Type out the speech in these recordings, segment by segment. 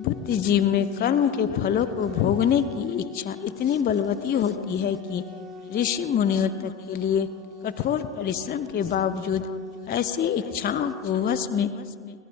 बुद्धिजीव में कर्म के फलों को भोगने की इच्छा इतनी बलवती होती है कि ऋषि मुनियों तक के लिए कठोर परिश्रम के बावजूद ऐसी इच्छाओं को वश में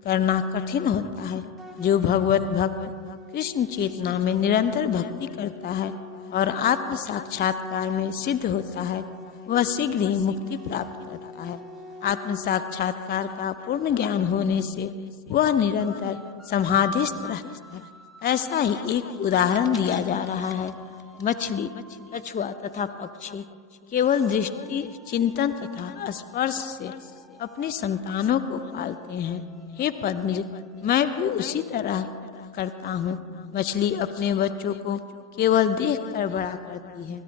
करना कठिन होता है। जो भगवत भक्त कृष्ण चेतना में निरंतर भक्ति करता है और आत्म साक्षात्कार में सिद्ध होता है, वह शीघ्र ही मुक्ति प्राप्त करता है। आत्म साक्षात्कार का पूर्ण ज्ञान होने से वह निरंतर समाधिस्थ रहता है। ऐसा ही एक उदाहरण दिया जा रहा है। मछली, कछुआ तथा पक्षी केवल दृष्टि, चिंतन तथा स्पर्श से अपनी संतानों को पालते हैं। हे पद्मज, मैं भी उसी तरह करता हूँ। मछली अपने बच्चों को केवल देखकर बड़ा करती है।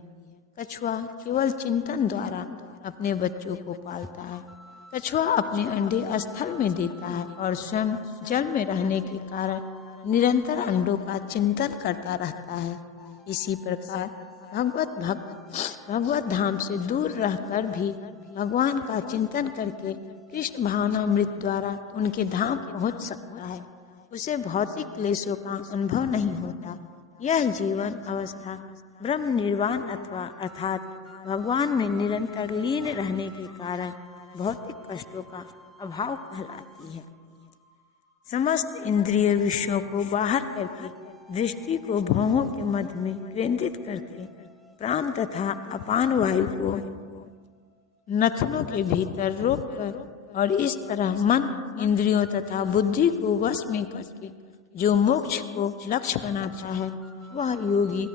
कछुआ केवल चिंतन द्वारा अपने बच्चों को पालता है। कछुआ अपने अंडे स्थल में देता है और स्वयं जल में रहने के कारण निरंतर अंडों का चिंतन करता रहता है। इसी प्रकार भगवत भक्त भगवत धाम से दूर रहकर भी भगवान का चिंतन करके कृष्ण भावनामृत द्वारा उनके धाम पहुंच सकता है। उसे भौतिक क्लेशों का अनुभव नहीं होता। यह जीवन अवस्था ब्रह्म निर्वाण अथवा अर्थात भगवान में निरंतर लीन रहने के कारण भौतिक कष्टों का अभाव कहलाती है। समस्त इंद्रिय विषयों को बाहर करके दृष्टि को भौहों के मध्य में केंद्रित करके प्राण तथा अपान वायु को नथनों के भीतर रोककर और इस तरह मन, इंद्रियों तथा बुद्धि को वश में करके जो मोक्ष को लक्ष्य बनाता है, वह योगी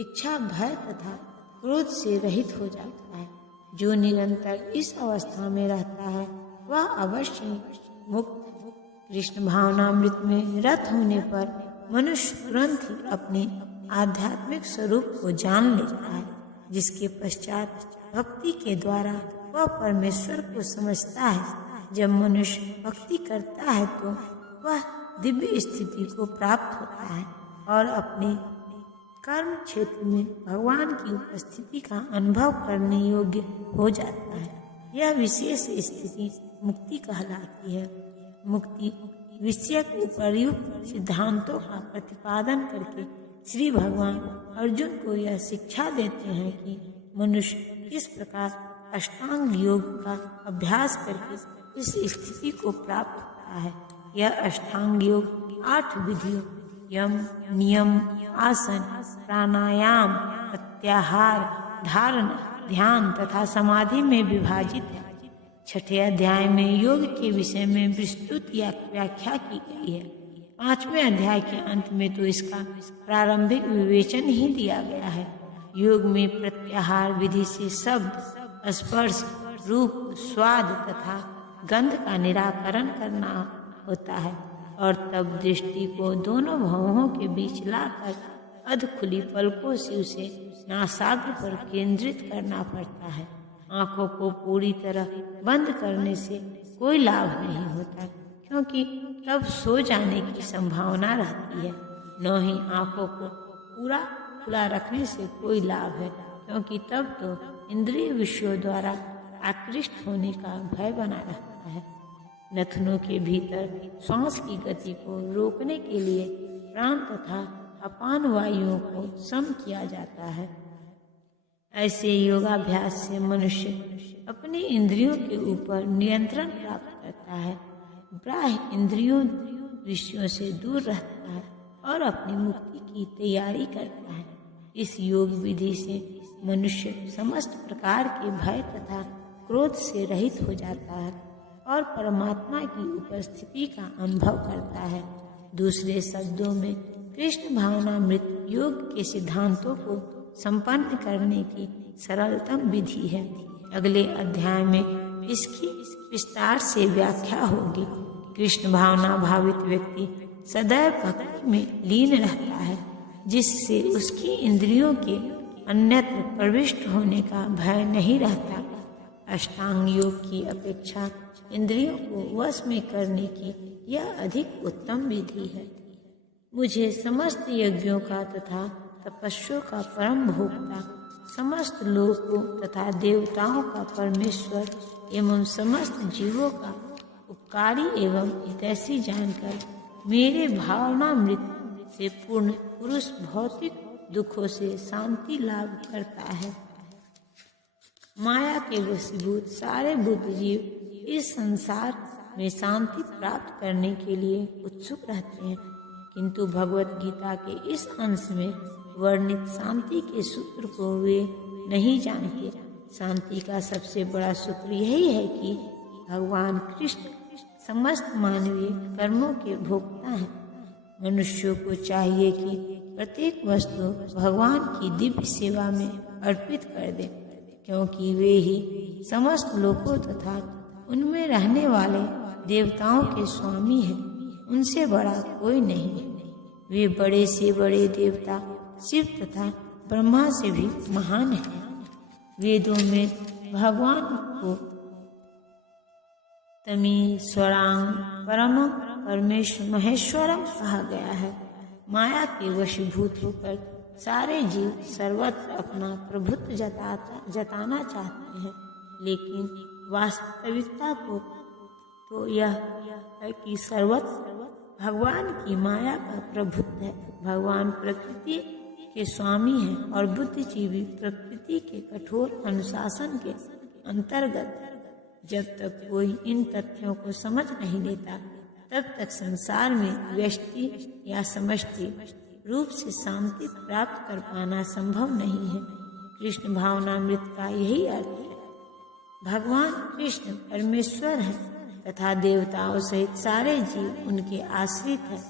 इच्छा, भय तथा क्रोध से रहित हो जाता है। जो निरंतर इस अवस्था में रहता है, वह अवश्य मुक्त। कृष्ण भावनामृत में रत होने पर मनुष्य तुरंत ही अपने आध्यात्मिक स्वरूप को जान लेता है, जिसके पश्चात भक्ति के द्वारा वह परमेश्वर को समझता है। जब मनुष्य भक्ति करता है तो वह दिव्य स्थिति को प्राप्त होता है और अपने कर्म क्षेत्र में भगवान की उपस्थिति का अनुभव करने योग्य हो जाता है। यह विशेष स्थिति मुक्ति कहलाती है। मुक्ति विषयक उपर्युक्त सिद्धांतों का प्रतिपादन करके श्री भगवान अर्जुन को यह शिक्षा देते हैं कि मनुष्य किस प्रकार अष्टांग योग का अभ्यास करके इस स्थिति को प्राप्त होता है। यह अष्टांग योग 8 विधियों यम, नियम, आसन, प्राणायाम, प्रत्याहार, धारणा, ध्यान तथा समाधि में विभाजित है। 6ठे अध्याय में योग के विषय में विस्तृत व्याख्या की गई है। 5वें अध्याय के अंत में तो इसका प्रारंभिक विवेचन ही दिया गया है। योग में प्रत्याहार विधि से शब्द, स्पर्श, रूप, स्वाद तथा गंध का निराकरण करना होता है और तब दृष्टि को दोनों भौहों के बीच लाकर अध खुली पलकों से उसे नासाग्र पर केंद्रित करना पड़ता है। आंखों को पूरी तरह बंद करने से कोई लाभ नहीं होता, क्योंकि तब सो जाने की संभावना रहती है। न ही आंखों को पूरा खुला रखने से कोई लाभ है, क्योंकि तब तो इंद्रिय विषयों द्वारा आकृष्ट होने का भय बना रहता है। नथनों के भीतर श्वास की गति को रोकने के लिए प्राण तथा अपान वायुओं को सम किया जाता है। ऐसे योगाभ्यास से मनुष्य अपनी इंद्रियों के ऊपर नियंत्रण प्राप्त करता है, बाह्य इंद्रियों विषयों से दूर रहता है और अपनी मुक्ति की तैयारी करता है। इस योग विधि से मनुष्य समस्त प्रकार के भय तथा क्रोध से रहित हो जाता है और परमात्मा की उपस्थिति का अनुभव करता है। दूसरे शब्दों में कृष्ण भावनामृत योग के सिद्धांतों को संपन्न करने की सरलतम विधि है। अगले अध्याय में इसकी विस्तार से व्याख्या होगी। कृष्ण भावना भावित व्यक्ति सदैव भक्ति में लीन रहता है, जिससे उसकी इंद्रियों के अन्यत्र प्रविष्ट होने का भय नहीं रहता। अष्टांग योग की अपेक्षा इंद्रियों को वश में करने की यह अधिक उत्तम विधि है। मुझे समस्त यज्ञों का तथा तपस्या का परम भोक्ता, समस्त लोकों तथा देवताओं का परमेश्वर एवं समस्त जीवों का उपकारी एवं हितैषी जानकर मेरे भावनामृत से पूर्ण पुरुष भौतिक दुखों से शांति लाभ करता है। माया के वशीभूत सारे बुद्ध जीव इस संसार में शांति प्राप्त करने के लिए उत्सुक रहते हैं, किंतु भगवत गीता के इस अंश में वर्णित शांति के सूत्र को वे नहीं जानते। शांति का सबसे बड़ा सूत्र यही है कि भगवान कृष्ण समस्त मानवीय कर्मों के भोक्ता हैं। मनुष्यों को चाहिए कि प्रत्येक वस्तु भगवान की दिव्य सेवा में अर्पित कर दें, क्योंकि वे ही समस्त लोकों तथा उनमें रहने वाले देवताओं के स्वामी हैं। उनसे बड़ा कोई नहीं है। वे बड़े से बड़े देवता शिव तथा ब्रह्मा से भी महान हैं। वेदों में भगवान को तमीश्वरांग परमं परमेश्वर महेश्वरम कहा गया है। माया के वशीभूत होकर सारे जीव सर्वत्र अपना प्रभुत्व जताना चाहते हैं, लेकिन वास्तविकता को तो यह है कि सर्वत्र भगवान की माया का प्रभुत्व है। भगवान प्रकृति के स्वामी हैं और बुद्धिजीवी प्रकृति के कठोर अनुशासन के अंतर्गत। जब तक कोई इन तथ्यों को समझ नहीं लेता, तब तक संसार में व्यष्टि या समष्टि रूप से शांति प्राप्त कर पाना संभव नहीं है। कृष्ण भावनामृत का यही अर्थ है। भगवान कृष्ण परमेश्वर है तथा देवताओं सहित सारे जीव उनके आश्रित हैं।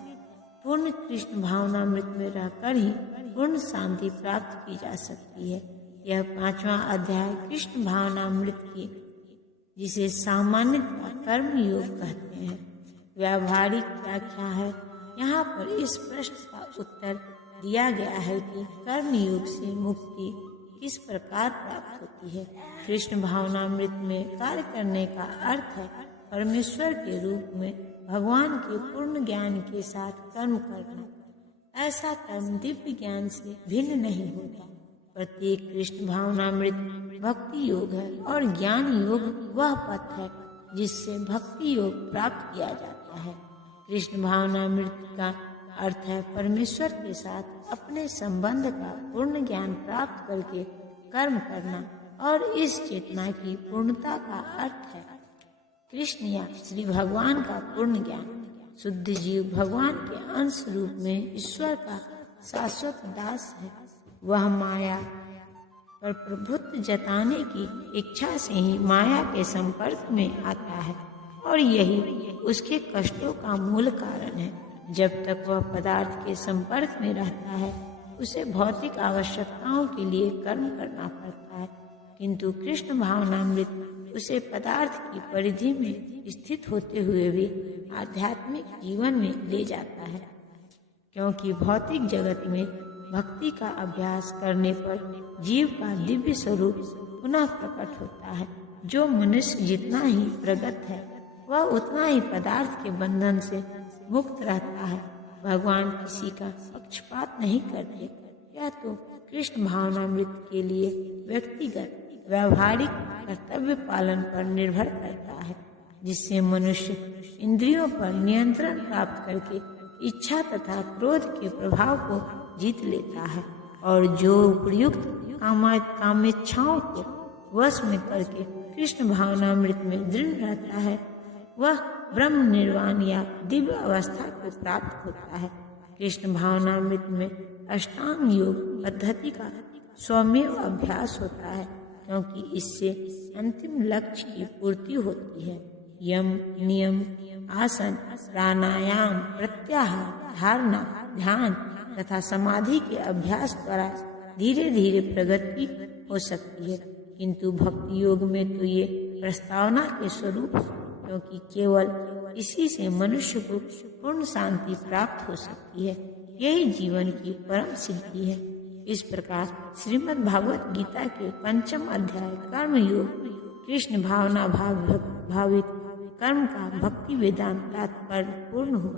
पूर्ण कृष्ण भावनामृत में रहकर ही पूर्ण शांति प्राप्त की जा सकती है। यह 5वां अध्याय कृष्ण भावनामृत की, जिसे सामान्यतः कर्म योग कहते हैं, व्यावहारिक व्याख्या है। यहाँ पर इस प्रश्न का उत्तर दिया गया है कि कर्म योग से मुक्ति किस प्रकार प्राप्त होती है। कृष्ण भावनामृत में कार्य करने का अर्थ है परमेश्वर के रूप में भगवान के पूर्ण ज्ञान के साथ कर्म करना। ऐसा कर्म दिव्य ज्ञान से भिन्न नहीं होता। प्रत्येक कृष्ण भावनामृत भक्ति योग है और ज्ञान योग वह पथ है जिससे भक्ति योग प्राप्त किया जाता है। कृष्ण भावनामृत का अर्थ है परमेश्वर के साथ अपने संबंध का पूर्ण ज्ञान प्राप्त करके कर्म करना, और इस चेतना की पूर्णता का अर्थ है कृष्ण या श्री भगवान का पूर्ण ज्ञान। शुद्ध जीव भगवान के अंश रूप में ईश्वर का शाश्वत दास है। वह माया पर प्रभुत्व जताने की इच्छा से ही माया के संपर्क में आता है, और यही उसके कष्टों का मूल कारण है। जब तक वह पदार्थ के संपर्क में रहता है, उसे भौतिक आवश्यकताओं के लिए कर्म करना पड़ता है, किंतु कृष्ण भावनामृत उसे पदार्थ की परिधि में स्थित होते हुए भी आध्यात्मिक जीवन में ले जाता है, क्योंकि भौतिक जगत में भक्ति का अभ्यास करने पर जीव का दिव्य स्वरूप पुनः प्रकट होता है। जो मनुष्य जितना ही प्रगत है, वह उतना ही पदार्थ के बंधन से मुक्त रहता है। भगवान किसी का पक्षपात नहीं करते। यह तो कृष्ण भावनामृत के लिए व्यक्तिगत व्यावहारिक कर्तव्य पालन पर निर्भर करता है, जिससे मनुष्य इंद्रियों पर नियंत्रण प्राप्त करके इच्छा तथा क्रोध के प्रभाव को जीत लेता है, और जो उपयुक्त कामेच्छाओं को वश में करके कृष्ण भावनामृत में दृढ़ रहता है, वह ब्रह्म निर्वाण या दिव्य अवस्था को प्राप्त होता है। कृष्ण भावनामृत में अष्टांग योग पद्धति का स्वमेव अभ्यास होता है, क्योंकि इससे अंतिम लक्ष्य की पूर्ति होती है। यम, नियम, आसन, प्राणायाम, प्रत्याहार, धारणा, ध्यान तथा समाधि के अभ्यास द्वारा धीरे धीरे प्रगति हो सकती है, किंतु भक्ति योग में तो ये प्रस्तावना के स्वरूप, क्योंकि केवल इसी से मनुष्य को पूर्ण शांति प्राप्त हो सकती है। यही जीवन की परम सिद्धि है। इस प्रकार श्रीमद् भागवत गीता के 5वां अध्याय कर्म योग कृष्ण भावना भावित कर्म का भक्ति वेदांत तात्पर्य पूर्ण हुआ।